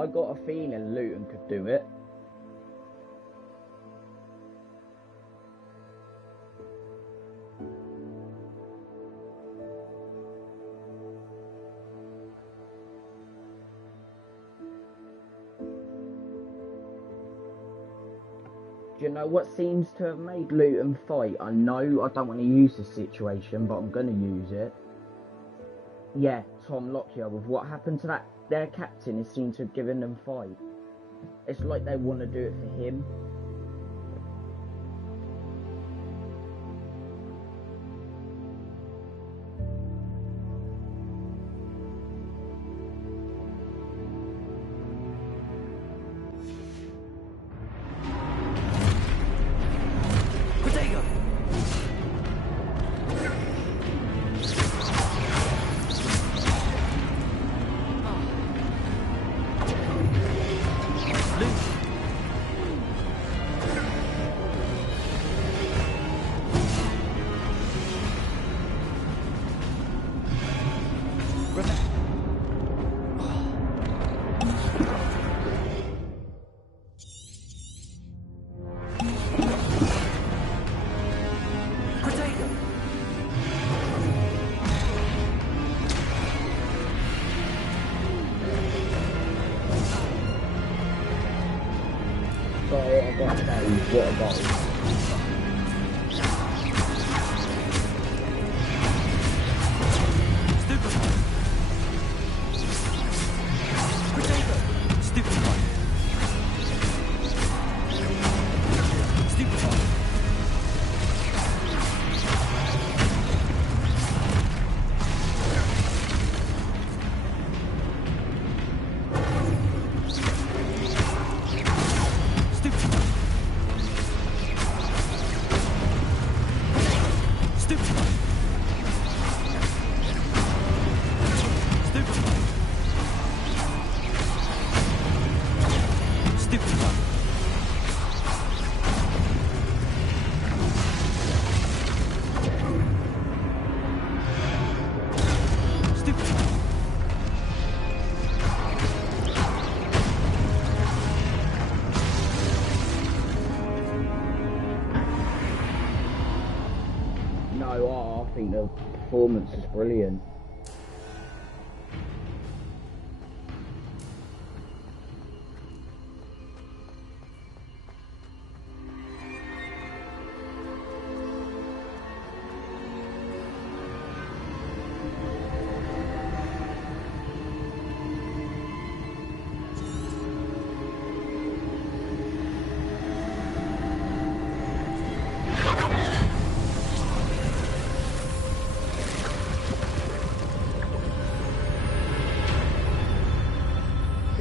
I got a feeling Luton could do it. Do you know what seems to have made Luton fight? I know I don't want to use this situation, but I'm going to use it. Yeah, Tom Lockyer, with what happened to their captain, it seems to have given them fight. It's like they want to do it for him. What about it? I think the performance is brilliant.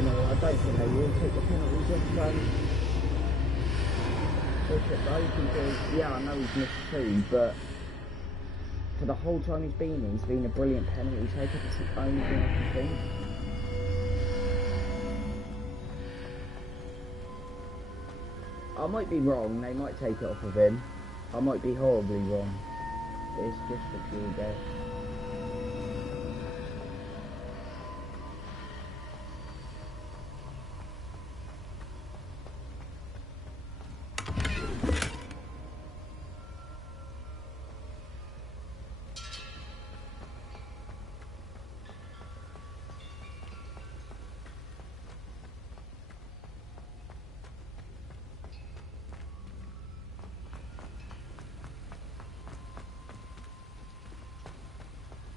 I don't think they will take the penalties off Bishop though, because yeah, I know he's missed two, but for the whole time he's been a brilliant penalty taker. That's the only thing I can think. I might be wrong, they might take it off of him. I might be horribly wrong. It's just a pure guess.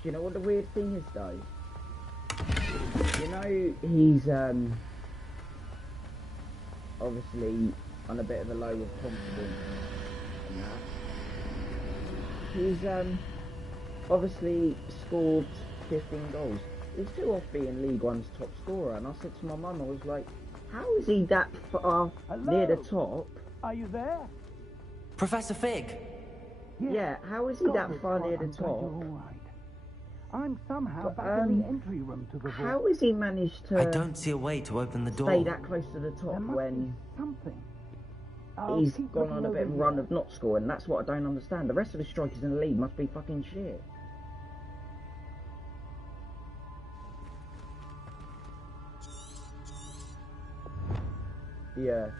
Do you know what the weird thing is though? You know he's obviously on a bit of a low of confidence and that. He's obviously scored 15 goals. He's still off being League One's top scorer, and I said to my mum, I was like, how is he that far near the top? Are you there? Professor Fig? Yeah, how is he that far near the top? I'm somehow back in the entry room to the vault. How has he managed to... I don't see a way to open the door. ...stay that close to the top when... something. He's gone on a bit of a run of not scoring. That's what I don't understand. The rest of the strikers in the league must be fucking shit. Yeah.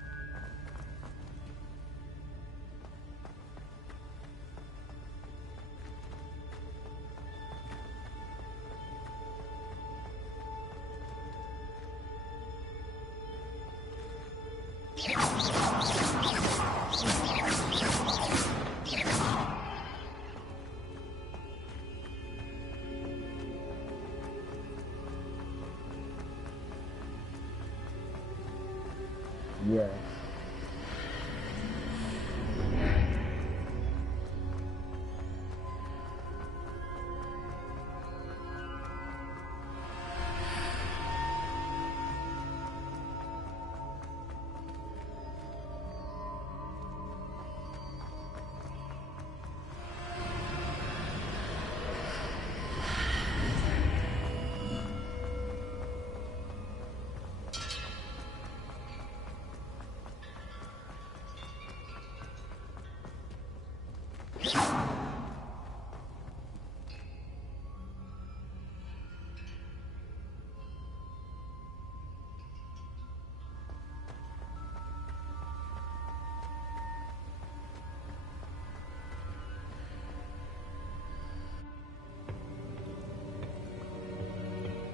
Yeah.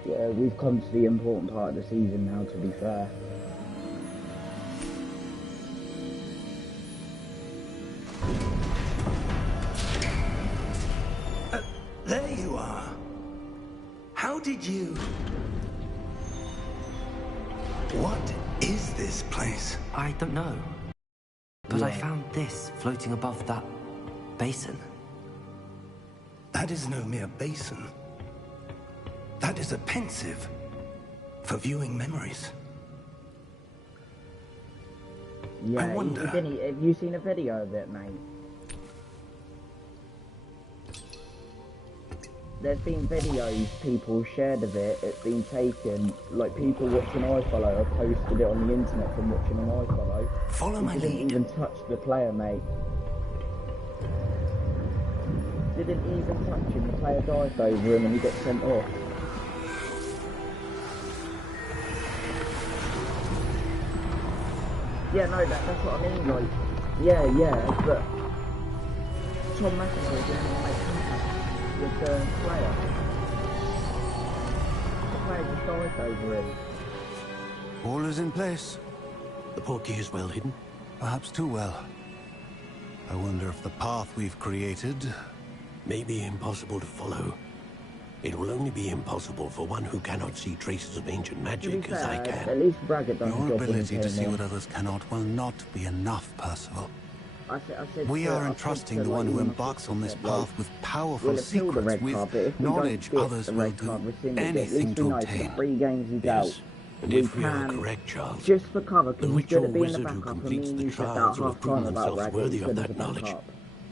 Yeah, we've come to the important part of the season now, to be fair. There you are. How did you... What is this place? I don't know. But I Yeah. found this floating above that basin. That is no mere basin. That is a pensive for viewing memories. Yeah, I wonder- have you seen a video of it, mate? There's been videos people shared of it. It's been taken, like people watching iFollow have posted it on the internet from watching an iFollow. Follow my He didn't lead. even touch the player, mate. Didn't even touch him. The player dived over him and he got sent off. Yeah, no, that's what I mean. Like, yeah, but Tom McIntyre didn't make contact with the player. The player just dived over him. All is in place. The portkey is well hidden. Perhaps too well. I wonder if the path we've created... May be impossible to follow. It will only be impossible for one who cannot see traces of ancient To be magic as I fair, can. at least Braggett done Your the job when he ability to came see on. what others cannot will not be enough, Percival. I said We to- are I said entrusting to, the like, one who Ian embarks on this said, like, path with powerful we'll appeal the secrets, red with card, but if we knowledge don't get others the will red card do rescinded, at anything least to we know for the obtain. 3 games he's Yes, out. and We if we are can, correct, Charles, just for cover, the because he's good ritual at being the wizard who backup, and completes me and the you said that trials will half have proven time about themselves Braggett, worthy he's of good as that a knowledge. backup.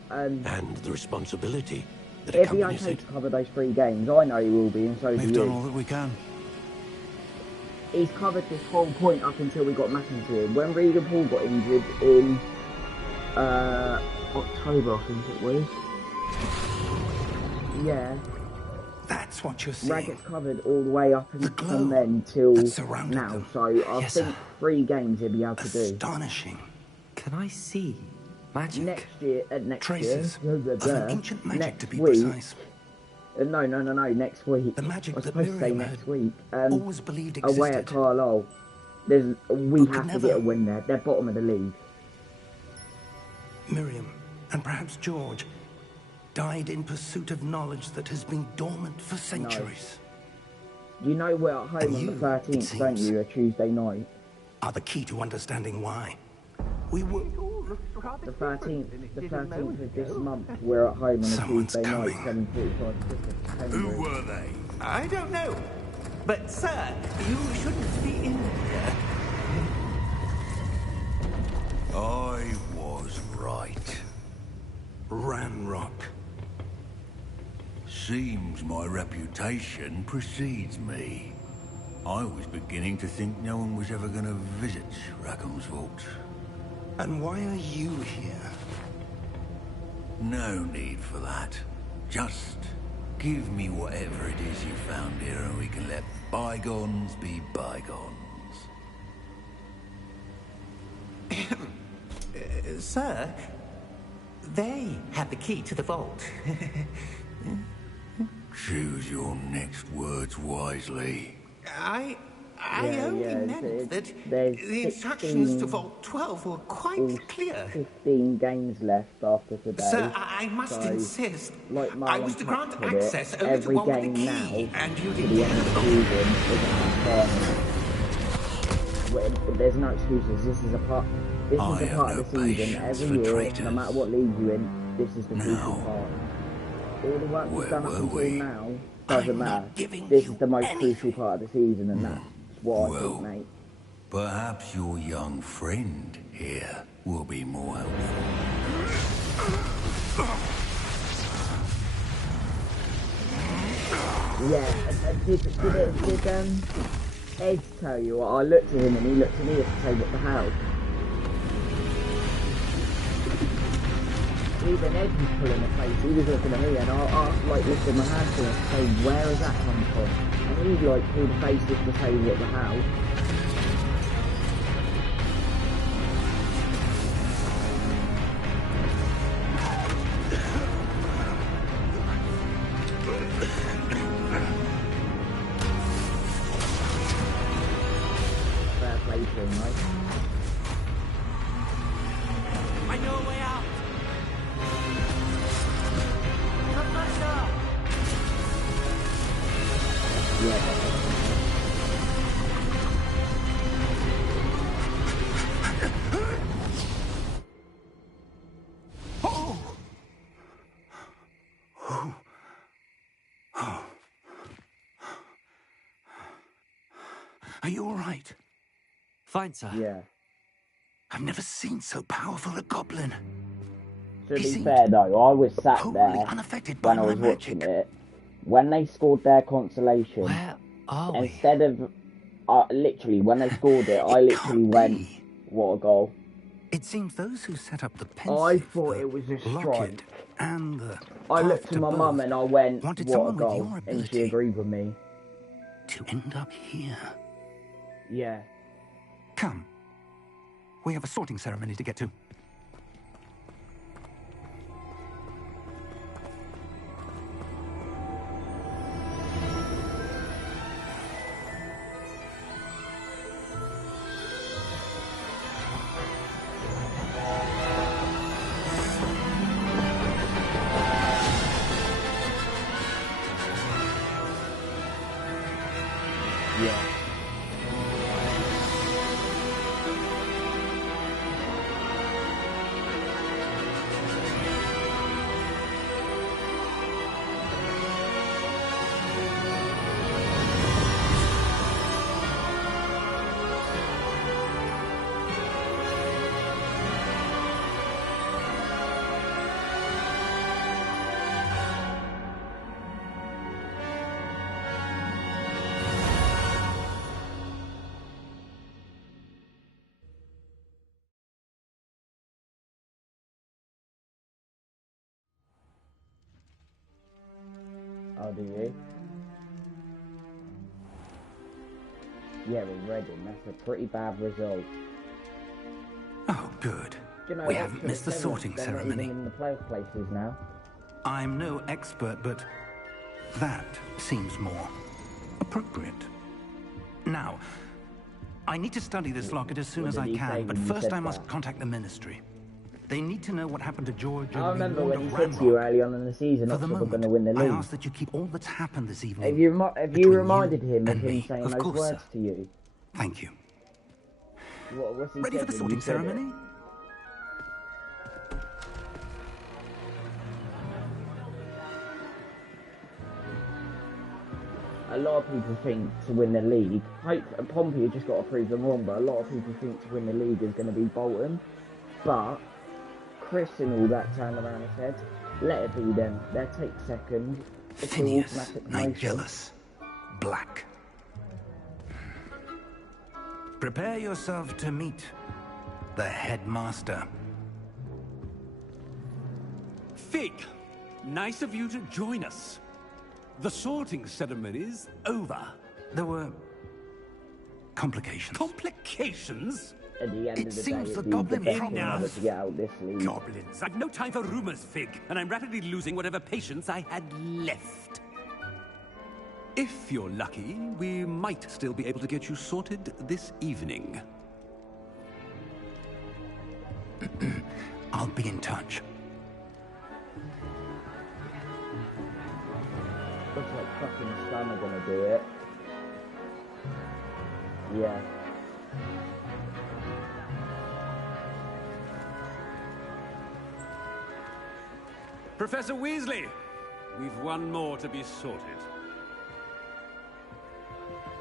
and the responsibility that If he accompanies okay it. to cover those 3 games, I know he will be, and so do We've done you. all that we can. He's covered this whole point up until we got McIntyre. When Regan Paul got injured in October, I think it was. Yeah, That's what you're seeing. Raggett's covered all the way up The glow from then till that surrounded now. them. So I Yes, think sir. 3 games he'll be able to do. Astonishing. Can I see magic? Next year, Traces of an ancient magic, next to be week. precise. No, next week. The magic I was that supposed to say Miriam next had week. always believed Away at existed. Carlisle. We But could have to never- get a win there. They're bottom of the league. Miriam, and perhaps George, died in pursuit of knowledge that has been dormant for centuries. You know we're at home And on you, the it 13th, don't seems, you? A Tuesday night. Are the key to understanding why. We were... The 13th of this month, we're at home on a Someone's Tuesday night, coming. 7:45. Who were they? I don't know. But, sir, you shouldn't be in here. I was right. Ramrock. Seems my reputation precedes me. I was beginning to think no one was ever going to visit Rackham's vault. And why are you here? No need for that. Just give me whatever it is you found here and we can let bygones be bygones. Sir, they have the key to the vault. Choose your next words wisely. I Yeah, only yeah, meant that there's the instructions 16 to Vault 12 were all quite clear. 15 games left after today. Sir, I must So, insist. like I Marlon was to Tuck grant put it, access only to every one with the game key, now and you to the end of the season is a confirmed. There's no excuses. This is the part of the season every year, no matter what league you're in. This is the crucial part. All the work we've done up until now doesn't matter. This is the most crucial part of the season, and that's what I think, mate. Perhaps your young friend here will be more helpful. Yeah, did Ed tell you? I looked at him and he looked at me to say, what the hell? Even Ed was pulling a face, he was looking at me and I like lifted my hand to him to say, where has that come from? And he like pulled a face just to say, what the hell? Fair play to him, right? I know a way out. Yeah. Are you all right? Fine, sir. Yeah. I've never seen so powerful a goblin. To He be seemed fair though, I was sat wholly there unaffected by when I my was watching magic. it. When they scored their consolation, Where are we? instead of literally when they scored it, I It literally can't went, be. "What a goal!" It seems those who set up the I pensive, thought the it was a locket, strike. and the I path looked to at my both mum and I went, wanted "What a someone with goal!" your And she ability agreed with me. to end up here. Yeah. Come. We have a sorting ceremony to get to. Yeah. Oh, do you? Yeah, we're Reading. That's a pretty bad result. Oh, good. Do you know, We up haven't to missed the 7th, sorting they're not ceremony. even in the playoff places now. I'm no expert, but that seems more appropriate. Now, I need to study this locket as soon What as did I he say can, but when you first said I must that? contact the Ministry. They need to know what happened to George. I remember when he of said to you Ramrock. early on in the season, For the Oxford were going moment, to win the I league. ask that you keep all that's happened this evening. Have you between reminded him of and him me? saying Of those course, words sir. to you? Thank you. What's he Ready for said the when you sorting said it? ceremony? A lot of people think to win the league, Pompey have just got to prove them wrong, but a lot of people think to win the league is going to be Bolton. But Chris and all that turned around and said, let it be them. They'll take second. It's an Phineas, automatic promotion. Nigellus, Black. Prepare yourself to meet the headmaster. Fig, nice of you to join us. The sorting ceremony's over. There were complications. Complications? at the end It of the seems day, the it'd be goblin the best is thing ever to get out this league. Goblins. I've no time for rumors, Fig, and I'm rapidly losing whatever patience I had left. If you're lucky, we might still be able to get you sorted this evening. I'll be in touch. Looks like fucking Stun are gonna do it. Yeah. Professor Weasley, we've one more to be sorted.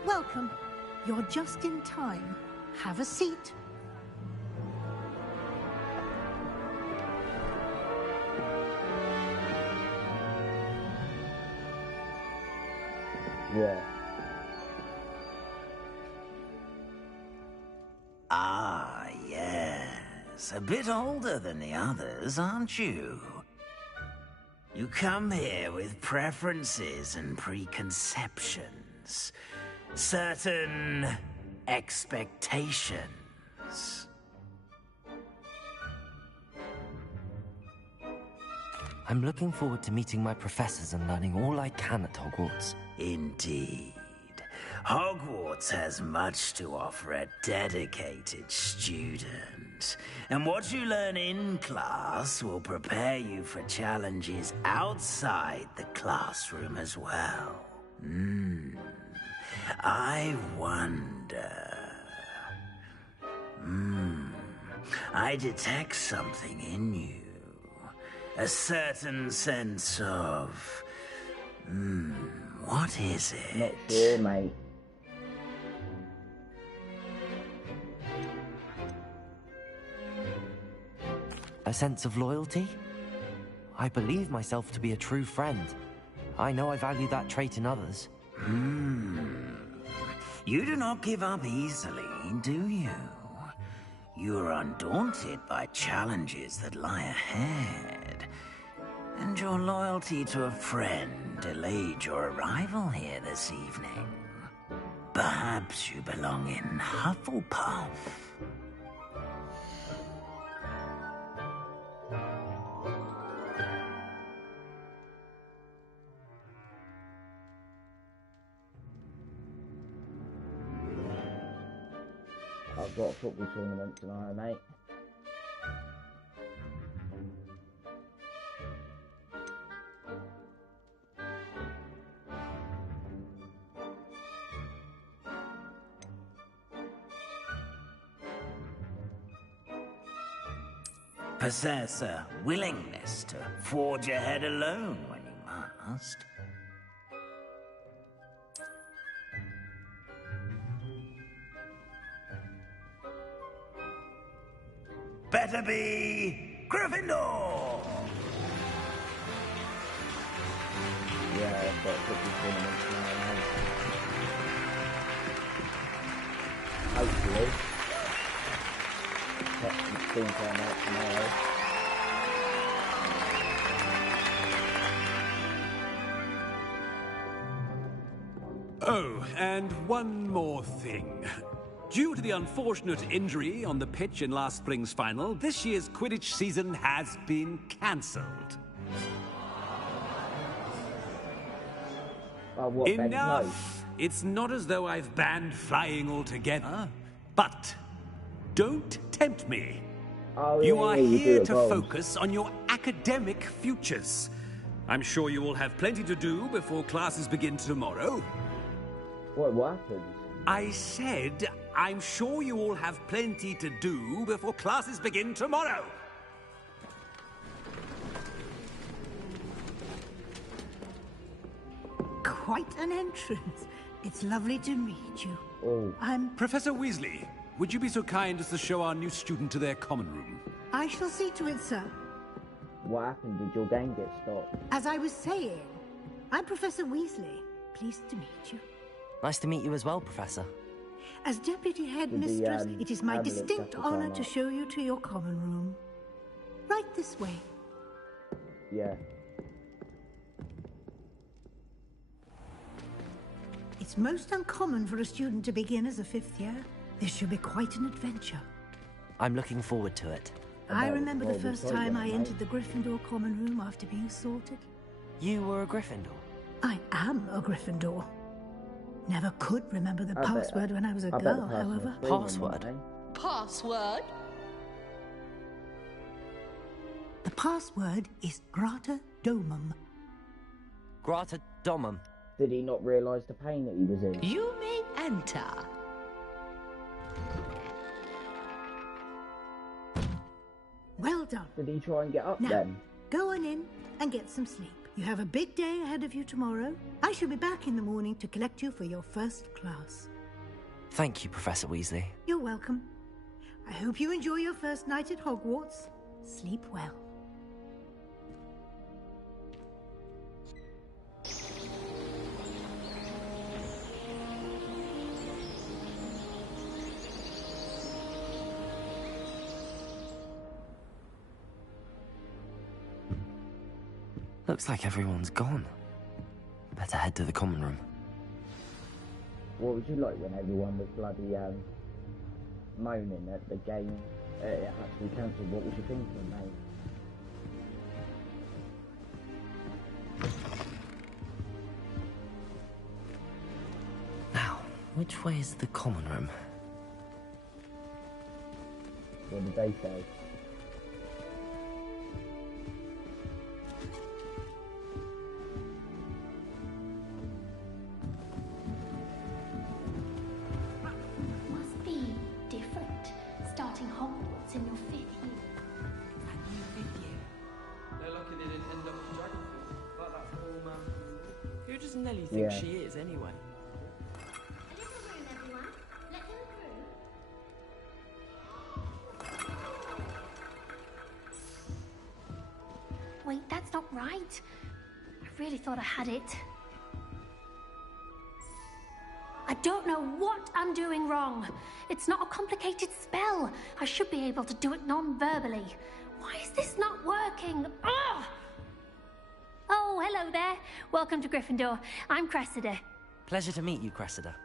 Welcome. You're just in time. Have a seat. Yeah. Ah, yes. A bit older than the others, aren't you? You come here with preferences and preconceptions. Certain expectations. I'm looking forward to meeting my professors and learning all I can at Hogwarts. Indeed. Hogwarts has much to offer a dedicated student. And what you learn in class will prepare you for challenges outside the classroom as well. I wonder... I detect something in you. A certain sense of... what is it? Not sure, mate. A sense of loyalty? I believe myself to be a true friend. I know I value that trait in others. You do not give up easily, do you? You are undaunted by challenges that lie ahead. And your loyalty to a friend delayed your arrival here this evening. Perhaps you belong in Hufflepuff. I've got a football tournament tonight, mate. Possess a willingness to forge ahead alone when you must. Better be Gryffindor! Yeah, I've got a football tournament tonight, mate. Hopefully. Got some steam coming out tomorrow. Oh, and one more thing. Due to the unfortunate injury on the pitch in last spring's final, this year's Quidditch season has been cancelled. Oh, what, Ben? No. Enough! It's not as though I've banned flying altogether, but don't tempt me. Oh, You yeah, are yeah, here do to it, focus on your academic futures. I'm sure you will have plenty to do before classes begin tomorrow. What happened? I said, I'm sure you all have plenty to do before classes begin tomorrow. Quite an entrance. It's lovely to meet you. Oh. Professor Weasley, would you be so kind as to show our new student to their common room? I shall see to it, sir. What happened? Did your game get stopped? As I was saying, I'm Professor Weasley. Pleased to meet you. Nice to meet you as well, Professor. As Deputy Headmistress, it is my distinct honor to show you to your common room. Right this way. Yeah. It's most uncommon for a student to begin as a fifth year. This should be quite an adventure. I'm looking forward to it. I remember the first time I entered the Gryffindor common room after being sorted. You were a Gryffindor? I am a Gryffindor. Never could remember the password when I was a girl, however. Password? Password? The password is Grata Domum. Grata Domum. Did he not realise the pain that he was in? You may enter. Well done. Did he try and get up now, then? Go on in and get some sleep. You have a big day ahead of you tomorrow. I shall be back in the morning to collect you for your first class. Thank you, Professor Weasley. You're welcome. I hope you enjoy your first night at Hogwarts. Sleep well. Looks like everyone's gone. Better head to the common room. What would you like when everyone was bloody moaning at the game it had to be cancelled? What was you thinking, mate? Now, which way is the common room? What did they say? Nelly thinks she is, anyway. Wait, that's not right. I really thought I had it. I don't know what I'm doing wrong. It's not a complicated spell. I should be able to do it non-verbally. Why is this not working? Ugh! Oh, hello there. Welcome to Gryffindor. I'm Cressida. Pleasure to meet you, Cressida.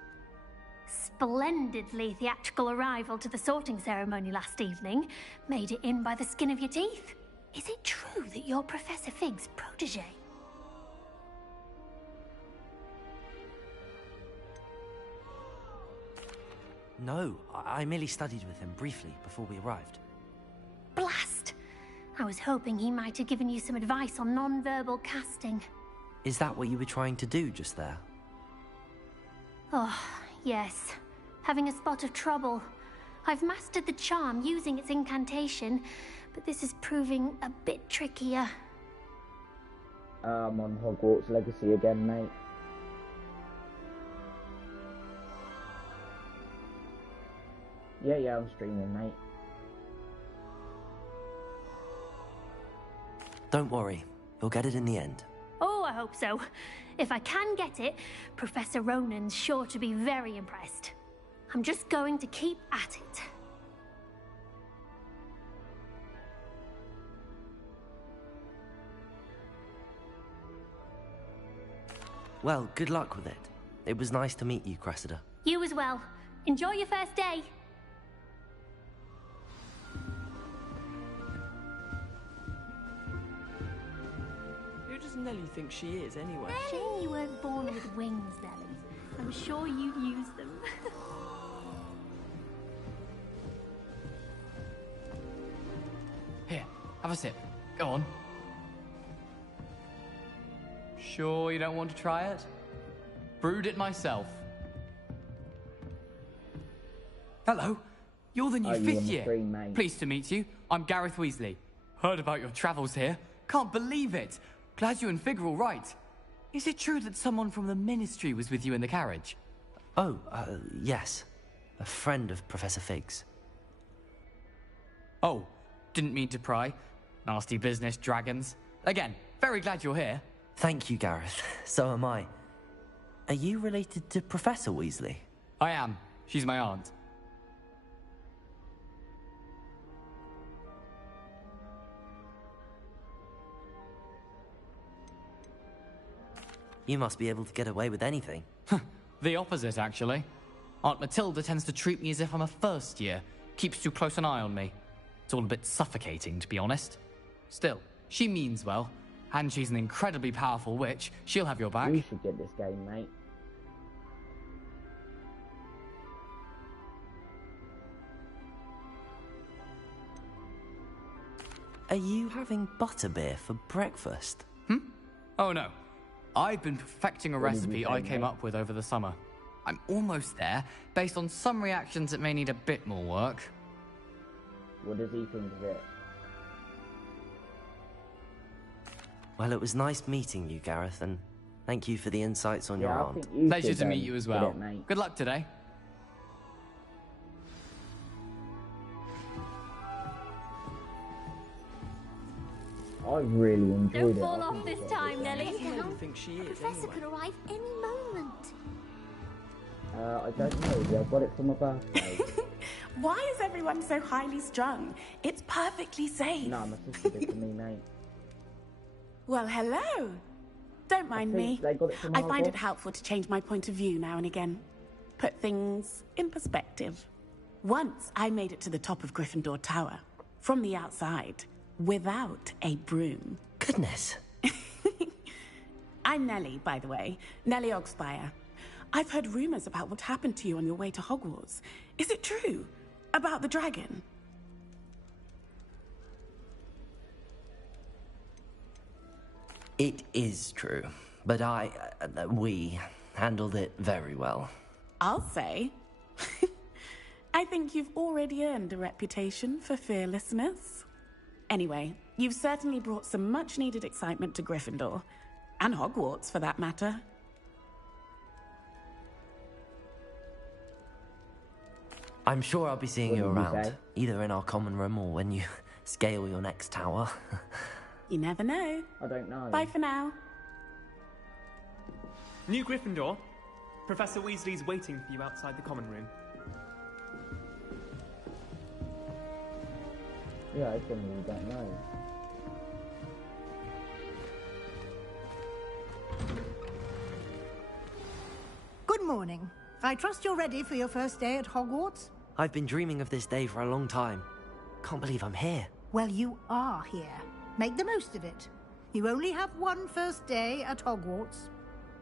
Splendidly theatrical arrival to the sorting ceremony last evening. Made it in by the skin of your teeth. Is it true that you're Professor Fig's protege? No, I merely studied with him briefly before we arrived. Blast! I was hoping he might have given you some advice on non-verbal casting. Is that what you were trying to do just there? Oh, yes. Having a spot of trouble. I've mastered the charm using its incantation, but this is proving a bit trickier. I'm on Hogwarts Legacy again, mate. Yeah, I'm streaming, mate. Don't worry, you'll get it in the end. Oh, I hope so. If I can get it, Professor Ronan's sure to be very impressed. I'm just going to keep at it. Well, good luck with it. It was nice to meet you, Cressida. You as well. Enjoy your first day. Who does Nelly think she is, anyway? Shame you weren't born with wings, Nelly. I'm sure you'd use them. Here, have a sip. Go on. Sure you don't want to try it? Brewed it myself. Hello, you're the new fifth year. Pleased to meet you. I'm Gareth Weasley. Heard about your travels here. Can't believe it. Glad you and Fig are all right. Is it true that someone from the Ministry was with you in the carriage? Oh, yes. A friend of Professor Fig's. Oh, didn't mean to pry. Nasty business, dragons. Again, very glad you're here. Thank you, Gareth. So am I. Are you related to Professor Weasley? I am. She's my aunt. You must be able to get away with anything. The opposite, actually. Aunt Matilda tends to treat me as if I'm a first year. keeps too close an eye on me. It's all a bit suffocating, to be honest. Still, she means well, and she's an incredibly powerful witch. She'll have your back. You should get this game, mate. Are you having butterbeer for breakfast? Oh no. I've been perfecting a recipe I came up with over the summer. I'm almost there, based on some reactions that may need a bit more work. What does he think of it? Well, it was nice meeting you, Gareth, and thank you for the insights on your aunt. Pleasure to meet you as well. Good luck today. I really enjoyed it. Don't fall off this time, Nelly. I think she is. Professor could arrive any moment. I don't know. I got it for my birthday. Why is everyone so highly strung? It's perfectly safe. No, my sister did to me, mate. Well, hello. Don't mind me. They got it from I find it helpful to change my point of view now and again. Put things in perspective. Once I made it to the top of Gryffindor Tower, from the outside, without a broom. Goodness. I'm Nellie, by the way. Nellie Ogspire. I've heard rumors about what happened to you on your way to Hogwarts. Is it true? About the dragon? It is true, but we handled it very well. I'll say. I think you've already earned a reputation for fearlessness. Anyway, you've certainly brought some much-needed excitement to Gryffindor. And Hogwarts, for that matter. I'm sure I'll be seeing you around, either in our common room or when you scale your next tower. You never know. I don't know. Bye for now. New Gryffindor. Professor Weasley's waiting for you outside the common room. Yeah, I genuinely don't know. Good morning. I trust you're ready for your first day at Hogwarts? I've been dreaming of this day for a long time. Can't believe I'm here. Well, you are here. Make the most of it. You only have one first day at Hogwarts.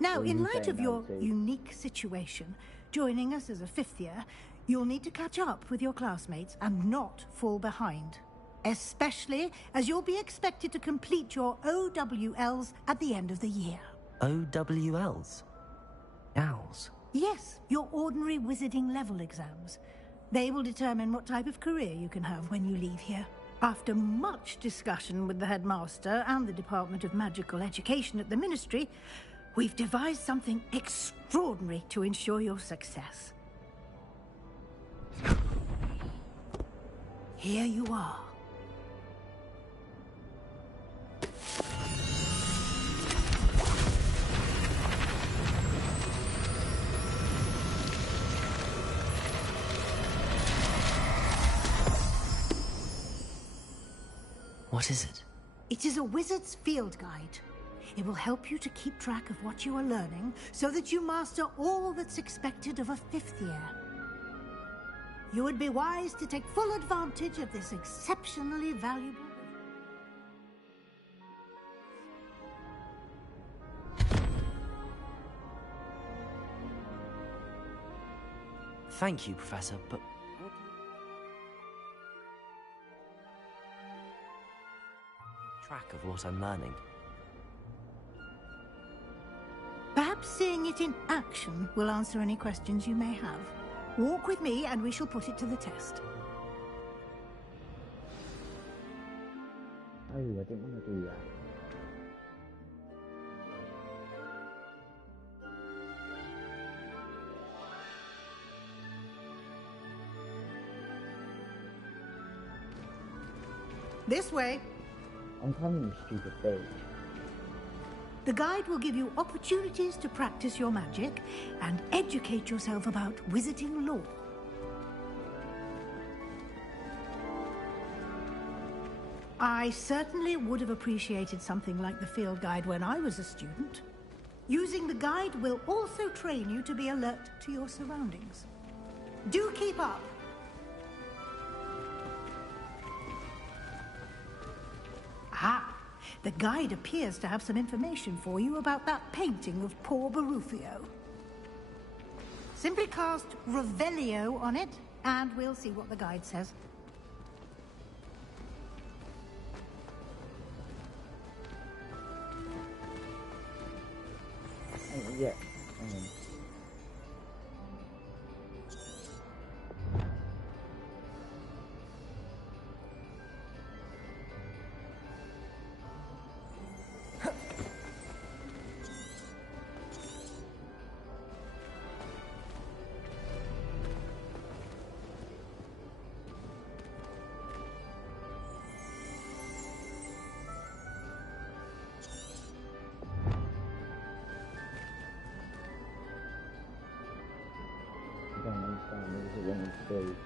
Now, in light of your unique situation, joining us as a fifth year, you'll need to catch up with your classmates and not fall behind. Especially as you'll be expected to complete your OWLs at the end of the year. OWLs? Owls? Yes, your ordinary wizarding level exams. They will determine what type of career you can have when you leave here. After much discussion with the headmaster and the Department of Magical Education at the Ministry, we've devised something extraordinary to ensure your success. Here you are. What is it? It is a wizard's field guide. It will help you to keep track of what you are learning so that you master all that's expected of a fifth year. You would be wise to take full advantage of this exceptionally valuable... Thank you, Professor, but... track of what I'm learning. Perhaps seeing it in action will answer any questions you may have. Walk with me and we shall put it to the test. Oh, I didn't want to do that. This way. I'm coming, you stupid bitch. The guide will give you opportunities to practice your magic and educate yourself about wizarding lore. I certainly would have appreciated something like the field guide when I was a student. Using the guide will also train you to be alert to your surroundings. Do keep up. The guide appears to have some information for you about that painting of poor Barufio. Simply cast Revelio on it, and we'll see what the guide says. Yeah. I don't understand what does it want me to do.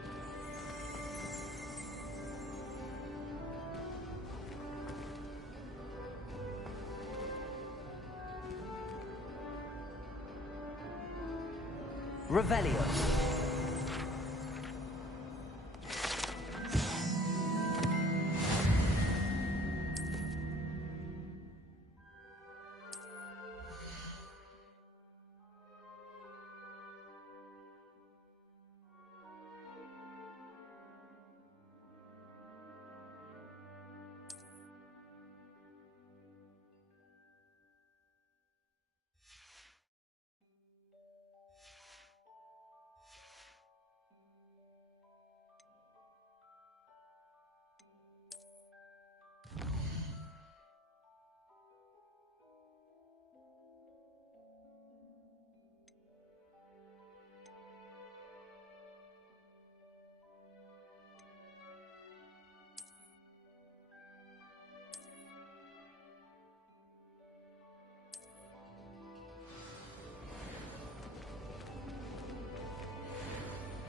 Revelio.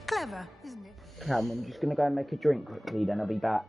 Clever, isn't it? Come, I'm just gonna go and make a drink quickly, then I'll be back.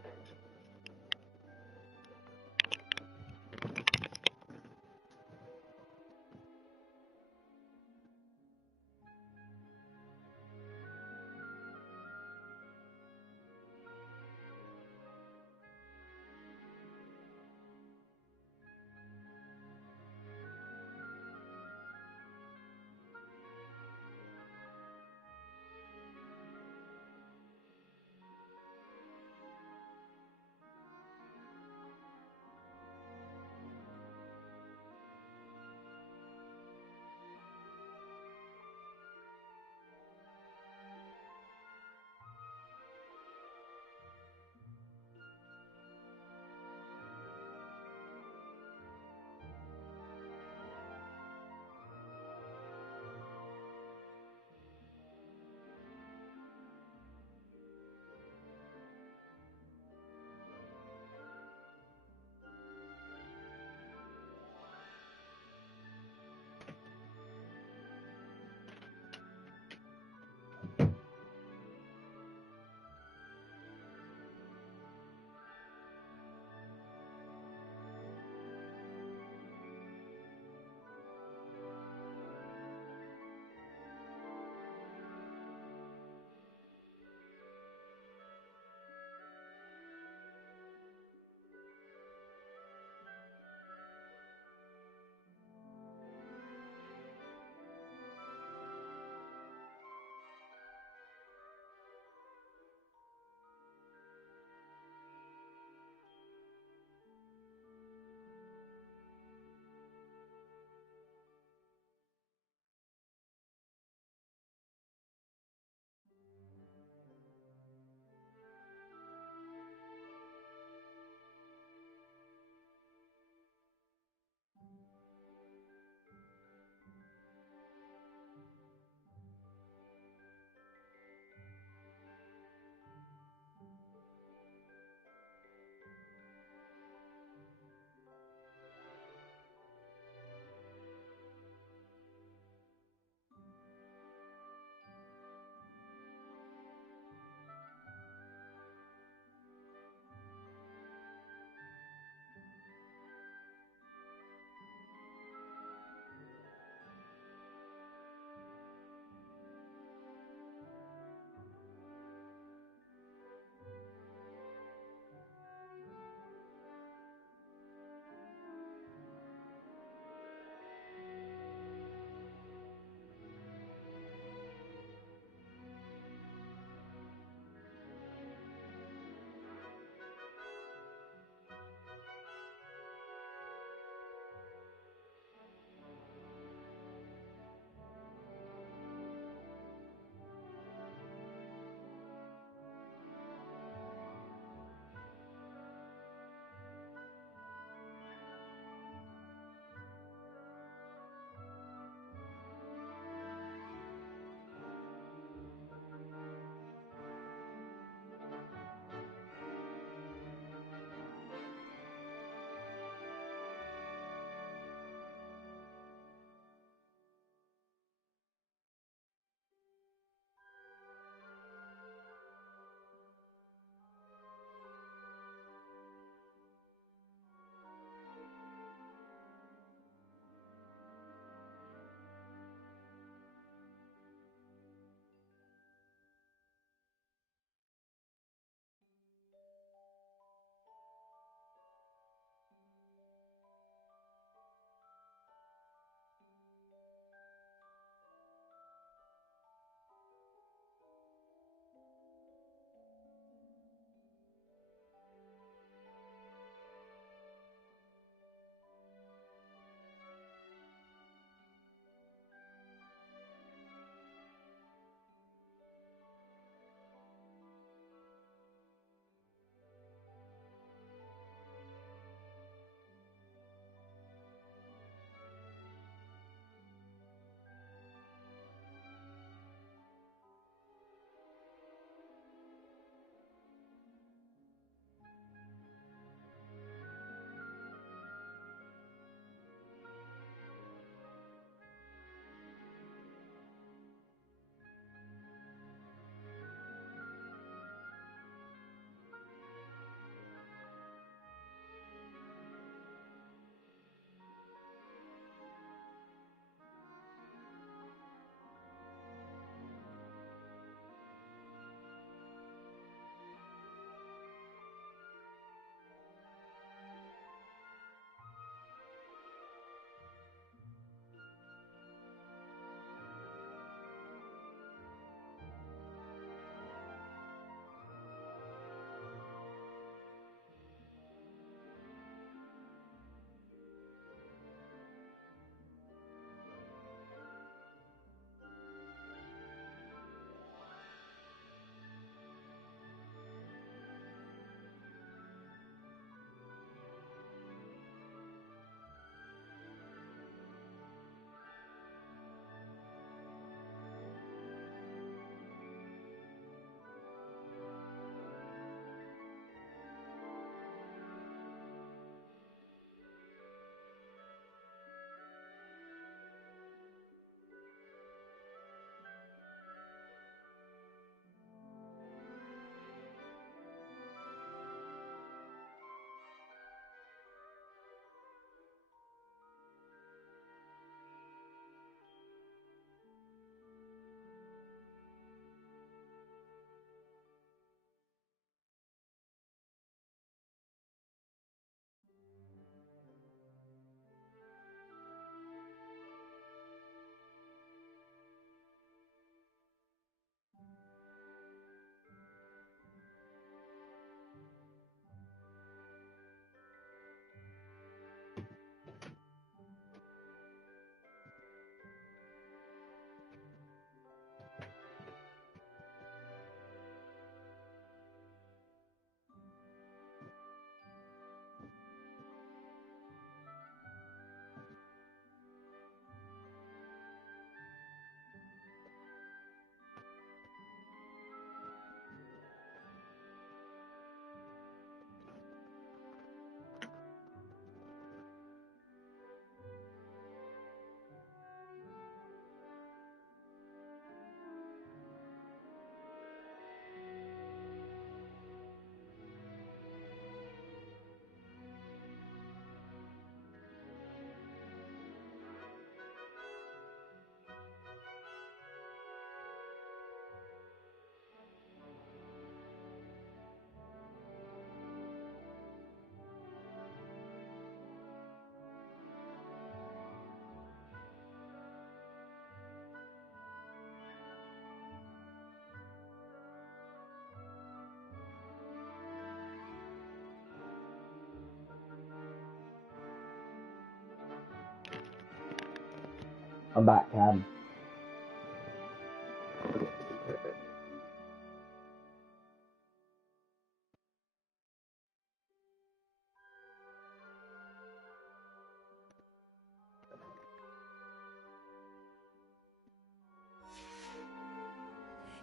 I'm back, Cam.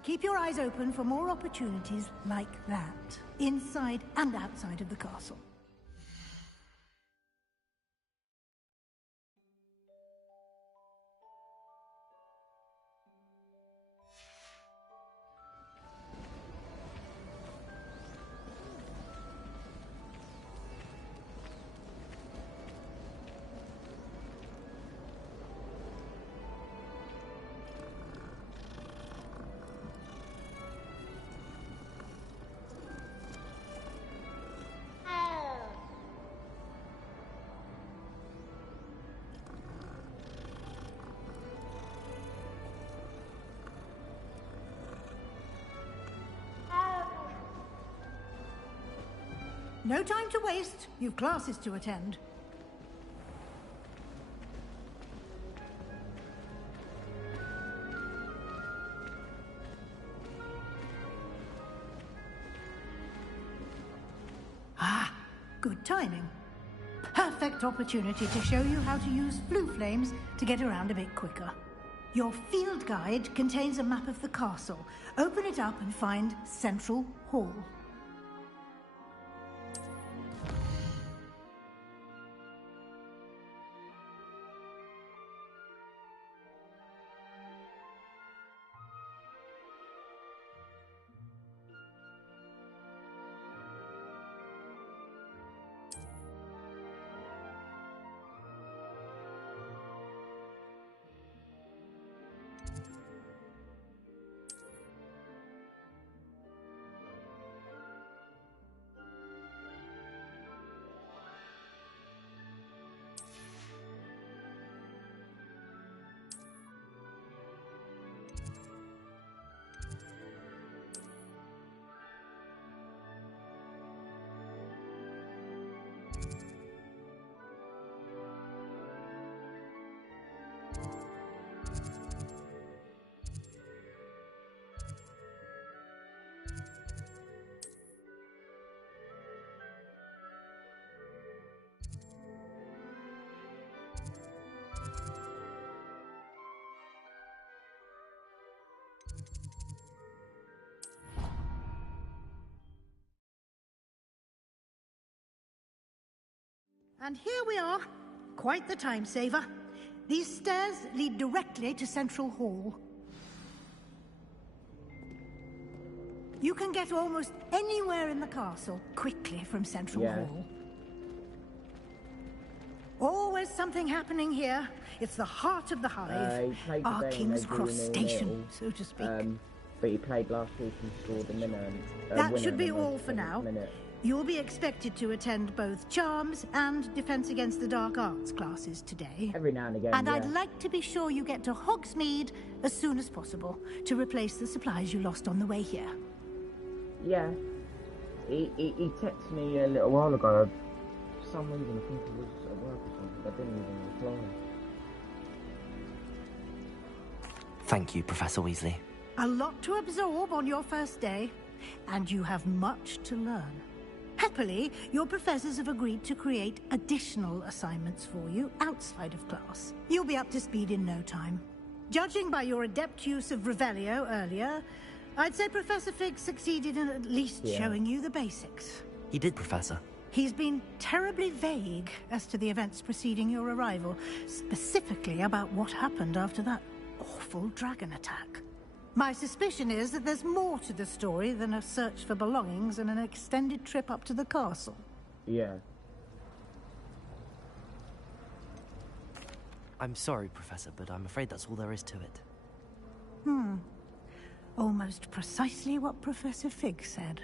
Keep your eyes open for more opportunities like that, inside and outside of the castle. No time to waste. You've classes to attend. Ah, good timing. Perfect opportunity to show you how to use flue flames to get around a bit quicker. Your field guide contains a map of the castle. Open it up and find Central Hall. And here we are. Quite the time saver. These stairs lead directly to Central Hall. You can get almost anywhere in the castle quickly from Central Hall. Always something happening here. It's the heart of the hive. Our King's Cross station, so to speak. But he played last week and scored a minute. That should be all for now. You'll be expected to attend both Charms and Defense Against the Dark Arts classes today. Every now and again, And I'd like to be sure you get to Hogsmeade as soon as possible to replace the supplies you lost on the way here. Yeah. He texted me a little while ago. For some reason, I think he was at work or something. I didn't even reply. Thank you, Professor Weasley. A lot to absorb on your first day, and you have much to learn. Happily, your professors have agreed to create additional assignments for you outside of class. You'll be up to speed in no time. Judging by your adept use of Revelio earlier, I'd say Professor Fig succeeded in at least showing you the basics. He did, Professor. He's been terribly vague as to the events preceding your arrival, specifically about what happened after that awful dragon attack. My suspicion is that there's more to the story than a search for belongings and an extended trip up to the castle. Yeah. I'm sorry, Professor, but I'm afraid that's all there is to it. Almost precisely what Professor Fig said.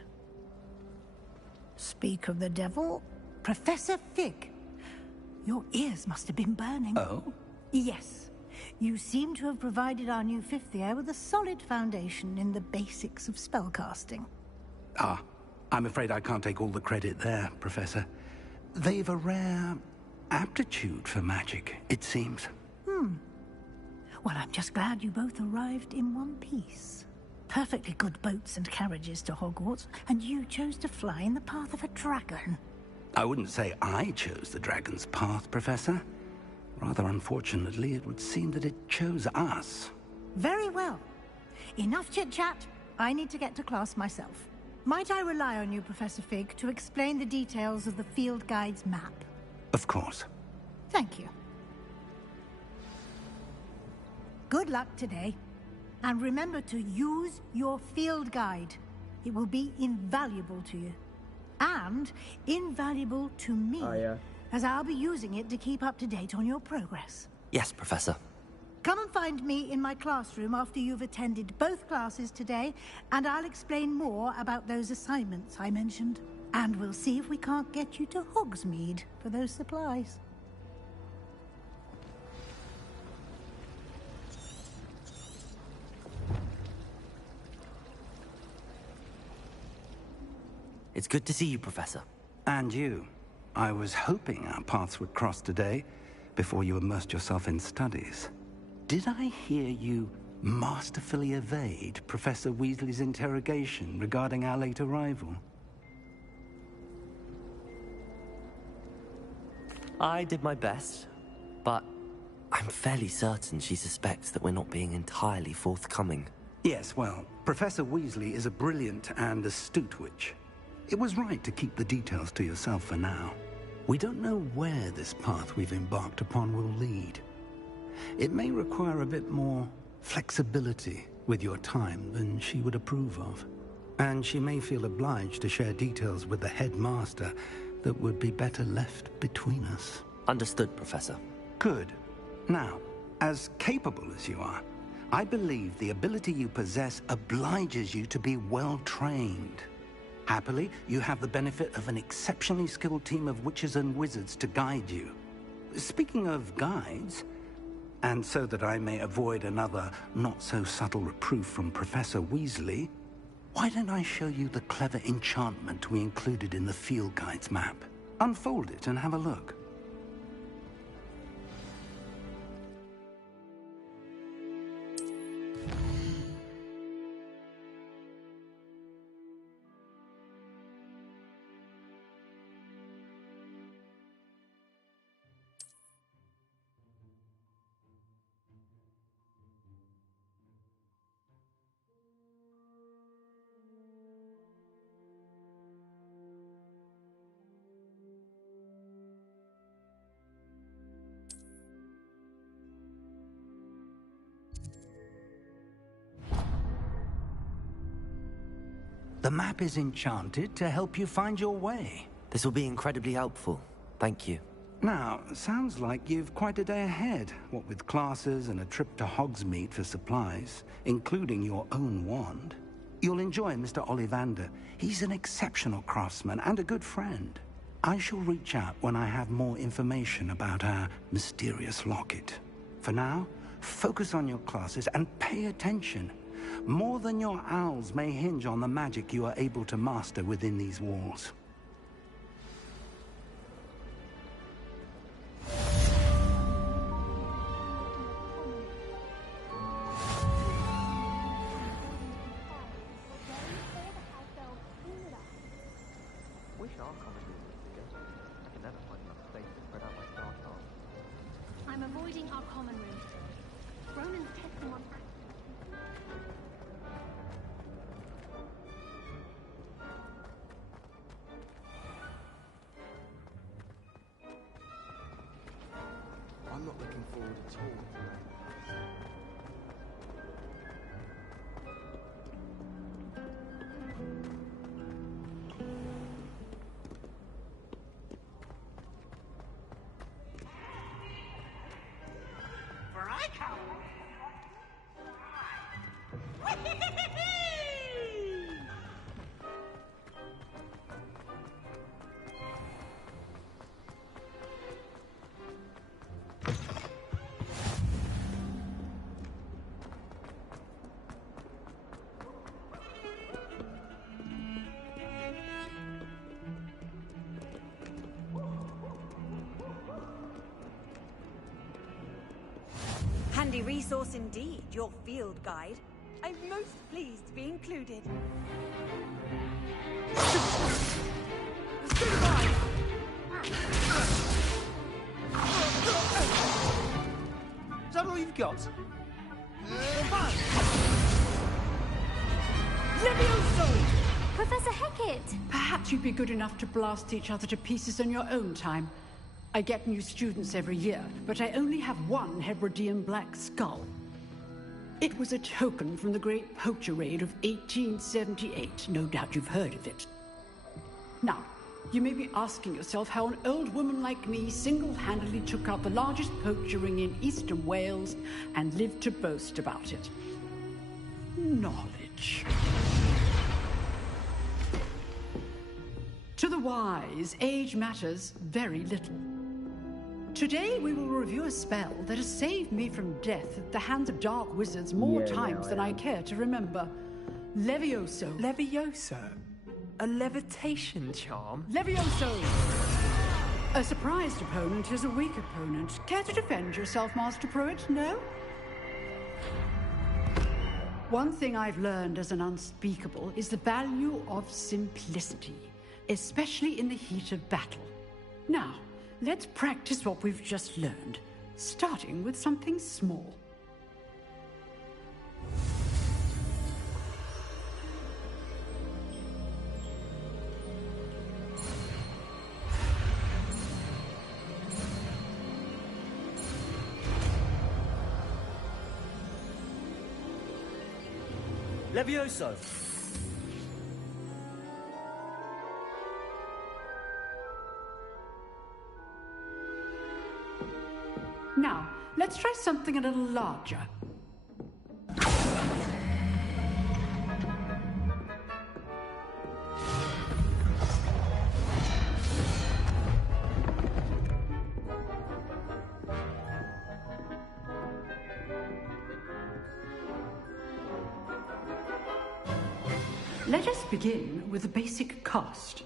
Speak of the devil, Professor Fig. Your ears must have been burning. Oh? Yes. You seem to have provided our new fifth year with a solid foundation in the basics of spellcasting. Ah, I'm afraid I can't take all the credit there, Professor. They've a rare aptitude for magic, it seems. Well, I'm just glad you both arrived in one piece. Perfectly good boats and carriages to Hogwarts, and you chose to fly in the path of a dragon. I wouldn't say I chose the dragon's path, Professor. Rather unfortunately, it would seem that it chose us. Very well. Enough chit-chat. I need to get to class myself. Might I rely on you, Professor Fig, to explain the details of the field guide's map? Of course. Thank you. Good luck today. And remember to use your field guide. It will be invaluable to you. And invaluable to me, as I'll be using it to keep up to date on your progress. Yes, Professor. Come and find me in my classroom after you've attended both classes today, and I'll explain more about those assignments I mentioned. And we'll see if we can't get you to Hogsmeade for those supplies. It's good to see you, Professor. And you. I was hoping our paths would cross today, before you immersed yourself in studies. Did I hear you masterfully evade Professor Weasley's interrogation regarding our late arrival? I did my best, but I'm fairly certain she suspects that we're not being entirely forthcoming. Yes, well, Professor Weasley is a brilliant and astute witch. It was right to keep the details to yourself for now. We don't know where this path we've embarked upon will lead. It may require a bit more flexibility with your time than she would approve of. And she may feel obliged to share details with the headmaster that would be better left between us. Understood, Professor. Good. Now, as capable as you are, I believe the ability you possess obliges you to be well trained. Happily, you have the benefit of an exceptionally skilled team of witches and wizards to guide you. Speaking of guides, and so that I may avoid another not-so-subtle reproof from Professor Weasley, why don't I show you the clever enchantment we included in the field guide's map? Unfold it and have a look. The map is enchanted to help you find your way. This will be incredibly helpful. Thank you. Now, sounds like you've quite a day ahead, what with classes and a trip to Hogsmeade for supplies, including your own wand. You'll enjoy Mr. Ollivander. He's an exceptional craftsman and a good friend. I shall reach out when I have more information about our mysterious locket. For now, focus on your classes and pay attention. More than your owls may hinge on the magic you are able to master within these walls. I'm avoiding our common room. Ronan's testing on... handy resource indeed, your field guide. I'm most pleased to be included. Is that all you've got? Professor Hecat! Perhaps you'd be good enough to blast each other to pieces on your own time. I get new students every year, but I only have one Hebridean black skull. It was a token from the Great Poacher Raid of 1878. No doubt you've heard of it. Now, you may be asking yourself how an old woman like me single-handedly took out the largest poacher ring in eastern Wales and lived to boast about it. Knowledge. To the wise, age matters very little. Today we will review a spell that has saved me from death at the hands of dark wizards more times than I care to remember. Levioso. Levioso? A levitation charm? Levioso! A surprised opponent is a weak opponent. Care to defend yourself, Master Pruitt? No? One thing I've learned as an unspeakable is the value of simplicity, especially in the heat of battle. Now, let's practice what we've just learned, starting with something small. Levioso! Now, let's try something a little larger. Let us begin with the basic cast.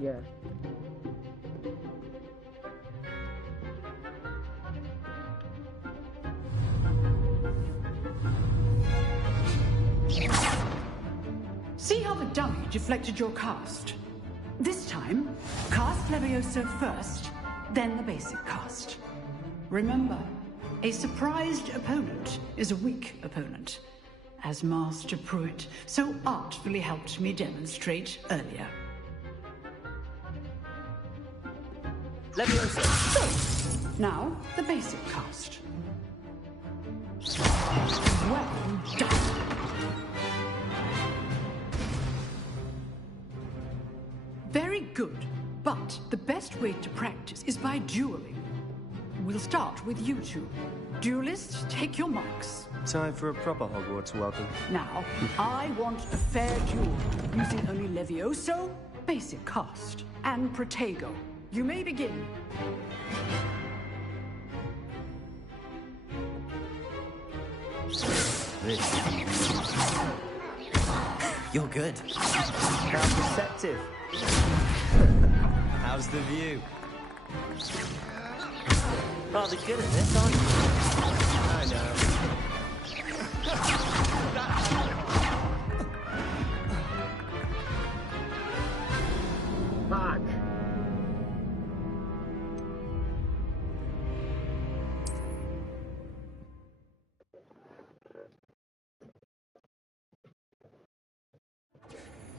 Yeah. See how the dummy deflected your cast? This time, cast Levioso first, then the basic cast. Remember, a surprised opponent is a weak opponent, as Master Pruitt so artfully helped me demonstrate earlier. Levioso! So, now, the basic cast. Well done! Very good, but the best way to practice is by dueling. We'll start with you two. Duelists, take your marks. Time for a proper Hogwarts welcome. Now, I want a fair duel, using only Levioso, basic cast, and Protego. You may begin. You're good. How perceptive. How's the view? Rather good at this, aren't you? I know. Fuck!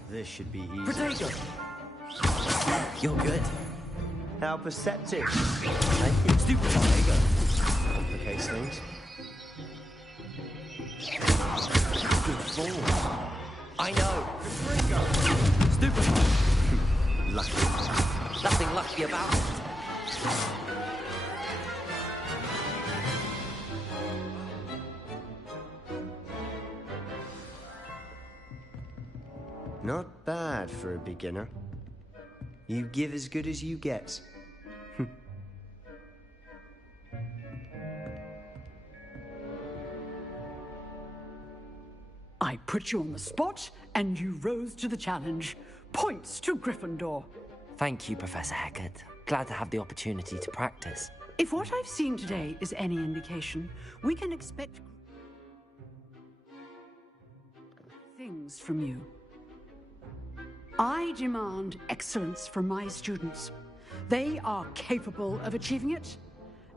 This should be easy. Protego! You're good. How perceptive. Thank you. Stupid Protego. Complicates things. Good ball. I know. Protego! Stupid. Lucky. Nothing lucky about it. Not bad for a beginner. You give as good as you get. I put you on the spot, and you rose to the challenge. Points to Gryffindor. Thank you, Professor Hecat. Glad to have the opportunity to practice. If what I've seen today is any indication, we can expect things from you. I demand excellence from my students. They are capable of achieving it,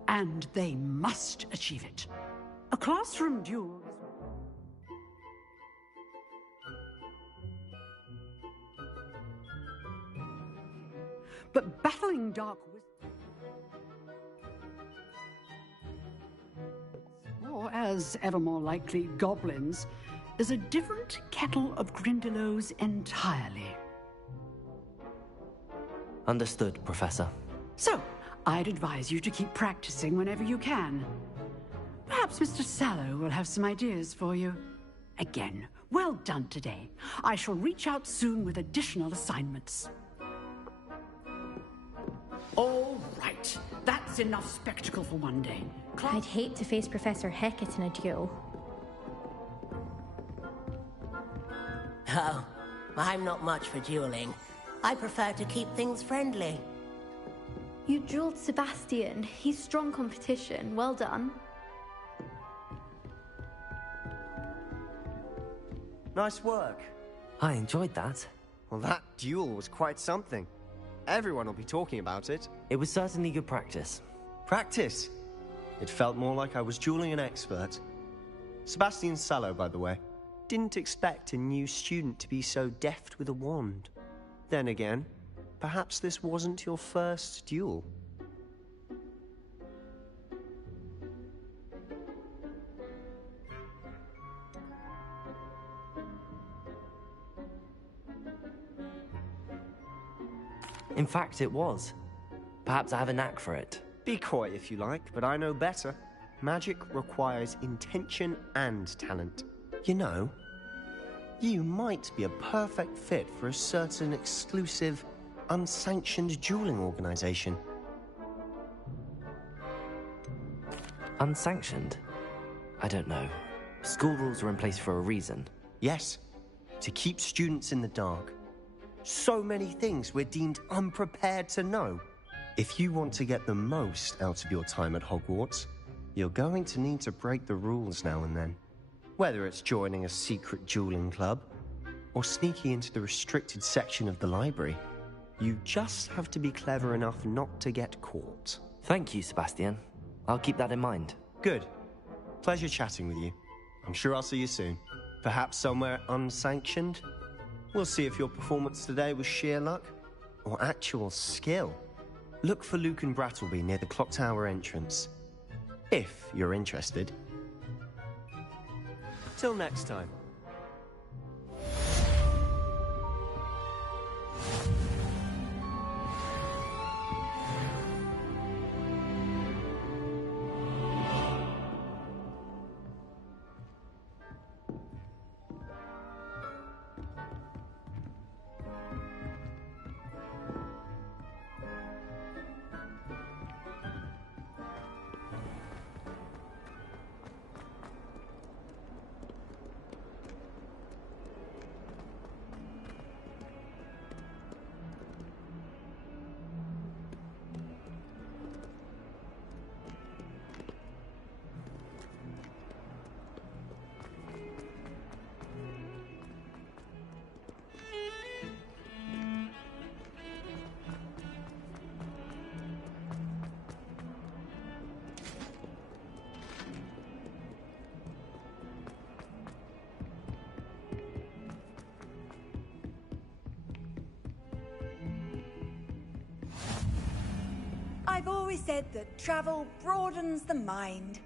and they must achieve it. A classroom duel is... But battling dark or as ever more likely, goblins, is a different kettle of Grindylows entirely. Understood, Professor. So, I'd advise you to keep practicing whenever you can. Perhaps Mr. Sallow will have some ideas for you. Again, well done today. I shall reach out soon with additional assignments. All right, that's enough spectacle for one day. I'd hate to face Professor Hecat in a duel. Oh, I'm not much for dueling. I prefer to keep things friendly. You dueled Sebastian. He's strong competition. Well done. Nice work. I enjoyed that. Well, that duel was quite something. Everyone will be talking about it. It was certainly good practice. Practice? It felt more like I was dueling an expert. Sebastian Sallow, by the way. Didn't expect a new student to be so deft with a wand. Then again, perhaps this wasn't your first duel. In fact, it was. Perhaps I have a knack for it. Be coy if you like, but I know better. Magic requires intention and talent. You know, you might be a perfect fit for a certain exclusive, unsanctioned dueling organization. Unsanctioned? I don't know. School rules are in place for a reason. Yes, to keep students in the dark. So many things we're deemed unprepared to know. If you want to get the most out of your time at Hogwarts, you're going to need to break the rules now and then. Whether it's joining a secret dueling club, or sneaking into the restricted section of the library, you just have to be clever enough not to get caught. Thank you, Sebastian. I'll keep that in mind. Good. Pleasure chatting with you. I'm sure I'll see you soon. Perhaps somewhere unsanctioned? We'll see if your performance today was sheer luck or actual skill. Look for Luke and Brattleby near the clock tower entrance, if you're interested. Till next time. I've always said that travel broadens the mind.